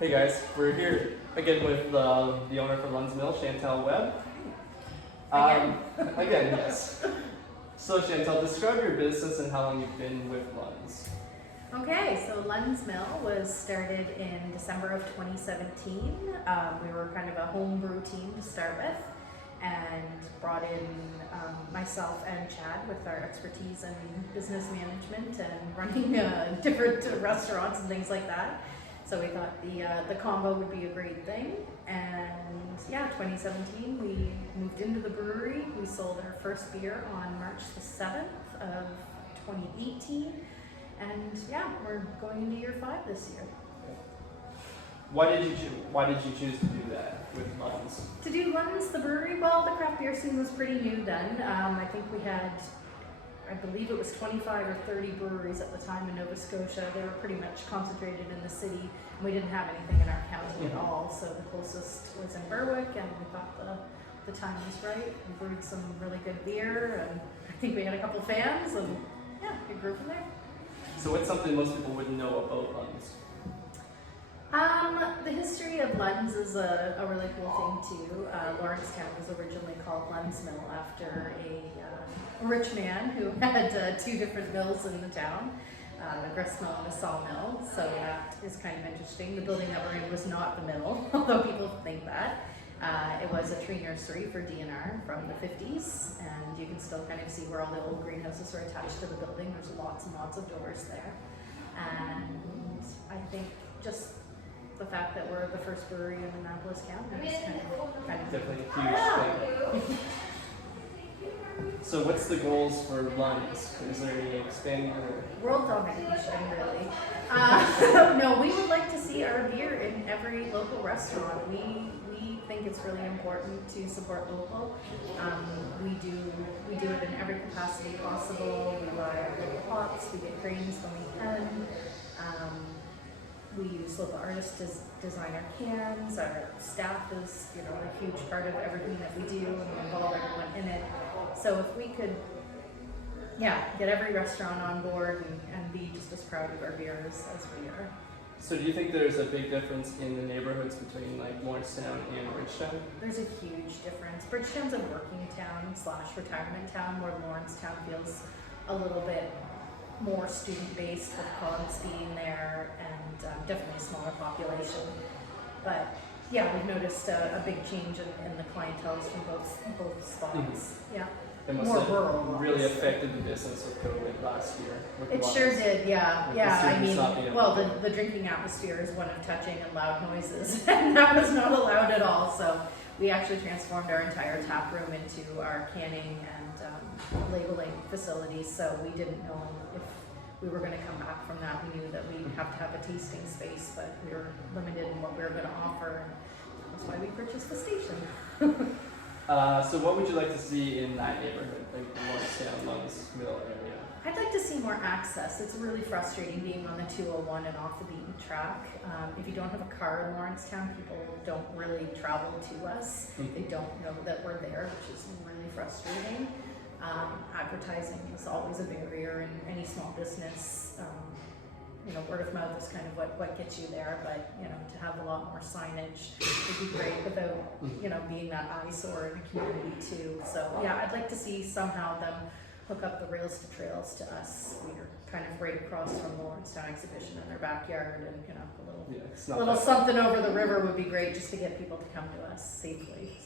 Hey guys, we're here again with the owner for Lunns Mill, Chantelle Web. Again, yes. So Chantelle, describe your business and how long you've been with Lunns. Okay, so Lunns Mill was started in December of 2017. We were kind of a homebrew team to start with, and brought in myself and Chad with our expertise in business management and running different restaurants and things like that. So we thought the combo would be a great thing, and yeah, 2017 we moved into the brewery. We sold our first beer on March the 7th of 2018, and yeah, we're going into year 5 this year. Why did you choose to do that with Lunns? To do Lunns, the brewery, well, the craft beer scene was pretty new then. I think we had, I believe it was 25 or 30 breweries at the time in Nova Scotia. They were pretty much concentrated in the city, and we didn't have anything in our county at all. So the closest was in Berwick, and we thought the time was right. We brewed some really good beer, and I think we had a couple fans, and yeah, it grew from there. So what's something most people wouldn't know about Lunns? The history of Lunns is a really cool thing too. Lawrencetown was originally called Lunns Mill after a rich man who had 2 different mills in the town, a grist mill and a sawmill. So that is kind of interesting. The building that we're in was not the mill, although people think that. It was a tree nursery for DNR from the 50s, and you can still kind of see where all the old greenhouses are attached to the building. There's lots and lots of doors there. And I think just the fact that we're the first brewery in Annapolis County is kind of Definitely a huge thing. So what's the goals for Lunns? Is there any expanding or? World domination, really. No, we would like to see our beer in every local restaurant. We think it's really important to support local. We do it in every capacity possible. We buy our local hops, we get grains when we can. We use local artists to design our cans. Our staff is, a huge part of everything that we do, and we involve everyone in it. So if we could, get every restaurant on board and be just as proud of our beers as we are. So do you think there's a big difference in the neighborhoods between like Lawrencetown and Bridgetown? There's a huge difference. Bridgetown's a working town / retirement town, where Lawrencetown feels a little bit more student-based, with college being there, and definitely a smaller population. But yeah, we've noticed a big change in the clientele from both spots. Mm-hmm. Yeah. It must More have rural, really obviously. affected the business with COVID last year. It sure did, yeah. I mean, well, the the drinking atmosphere is one of touching and loud noises, and that was not allowed at all. So we actually transformed our entire tap room into our canning and labeling facilities. So we didn't know if we were going to come back from that. We knew that we'd have to have a tasting space, but we were limited in what we were going to offer, and that's why we purchased the station. So what would you like to see in that neighborhood, like the Lawrencetown, Lunns Mill area? I'd like to see more access. It's really frustrating being on the 201 and off the beaten track. If you don't have a car in Lawrencetown, people don't really travel to us. They don't know that we're there, which is really frustrating. Advertising is always a barrier in any small business. Word of mouth is kind of what gets you there, but to have a lot more signage would be great without being that eyesore in the community too. So yeah, I'd like to see somehow them hook up the rails to trails to us. We're kind of right across from the Lawrencetown exhibition in their backyard, and a little something over the river would be great just to get people to come to us safely.